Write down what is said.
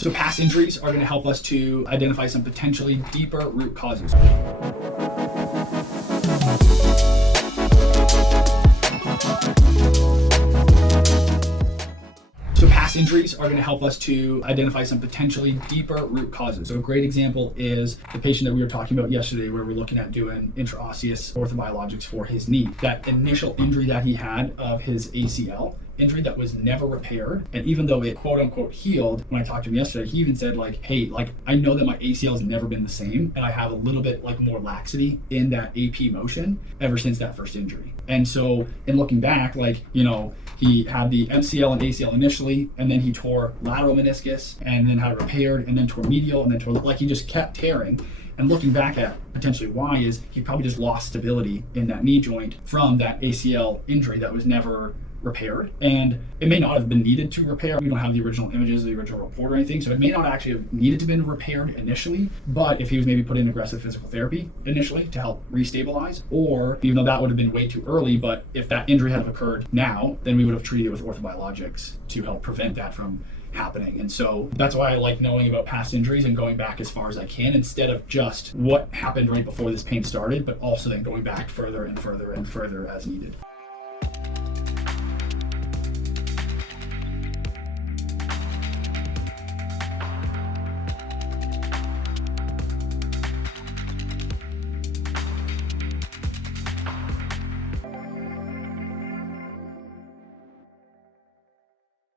So past injuries are going to help us to identify some potentially deeper root causes. So past injuries are going to help us to identify some potentially deeper root causes. So a great example is the patient that we were talking about yesterday, where we're looking at doing intraosseous orthobiologics for his knee. That initial injury that he had of his ACL, injury that was never repaired. And even though it quote unquote healed, when I talked to him yesterday, he even said like, hey, like I know that my ACL has never been the same. And I have a little bit like more laxity in that AP motion ever since that first injury. And so in looking back, like, you know, he had the MCL and ACL initially, and then he tore lateral meniscus and then had it repaired and then tore medial and then tore, like he just kept tearing. And looking back at potentially why is he probably just lost stability in that knee joint from that ACL injury that was never repaired. And it may not have been needed to repair. We don't have the original images of the original report or anything, so it may not actually have needed to been repaired initially. But if he was maybe put in aggressive physical therapy initially to help restabilize, or even though that would have been way too early, but if that injury had occurred now, then we would have treated it with orthobiologics to help prevent that from happening. And so that's why I like knowing about past injuries and going back as far as I can, instead of just what happened right before this pain started, but also then going back further and further and further as needed.